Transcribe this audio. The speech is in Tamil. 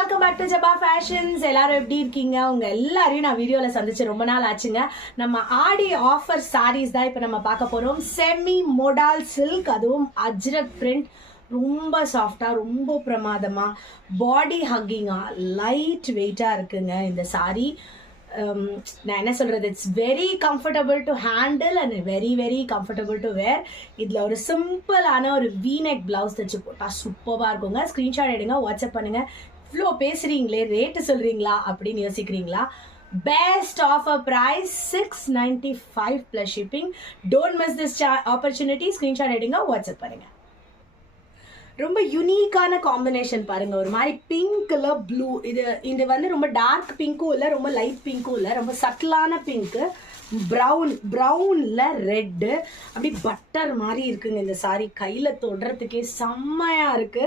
Welcome back to Jaba fashions. எல்லாரும் எப்படி இருக்கீங்க? உங்க எல்லாரையும் நான் வீடியோல சந்திச்சு ரொம்ப நாள் ஆச்சுங்க. நம்ம ஆடி ஆஃபர் சாரீஸ் தான் இப்போ நம்ம பார்க்க போறோம். செமி மோடால் சில்க், அதுவும் அஜ்ரக் பிரிண்ட், ரொம்ப சாஃப்டா, ரொம்ப பிரமாதமா, பாடி ஹக்கிங்கா, லைட் வெயிட்டா இருக்குங்க இந்த சாரி. நான் என்ன சொல்றது, it's very comfortable to handle and very very comfortable to wear. இதில் ஒரு சிம்பிளான ஒரு வீநெக் பிளவுஸ் தைச்சு போட்டால் சூப்பராக இருக்குங்க. ஸ்க்ரீன்ஷாட் எடுங்க, வாட்ஸ்அப் பண்ணுங்க. இவ்வளோ பேசுறீங்களே, ரேட்டு சொல்றீங்களா அப்படின்னு யோசிக்கிறீங்களா? Best offer price $695 + shipping. Don't miss this opportunity. Screenshot எடுங்க, வாட்ஸ்அப் பண்ணுங்க. ரொம்ப யூனிக்கான காம்பினேஷன் பாருங்க. ஒரு மாதிரி பிங்க்ல ப்ளூ, இது வந்து ரொம்ப டார்க் பிங்க்கும் இல்லை, ரொம்ப லைட் பிங்க்கும் இல்லை, ரொம்ப சட்டிலான பிங்க்கு, ப்ரௌன்ல ரெட்டு, அப்படி பட்டர் மாதிரி இருக்குங்க இந்த சாரி. கையில தொடுறதுக்கே செம்மையா இருக்கு.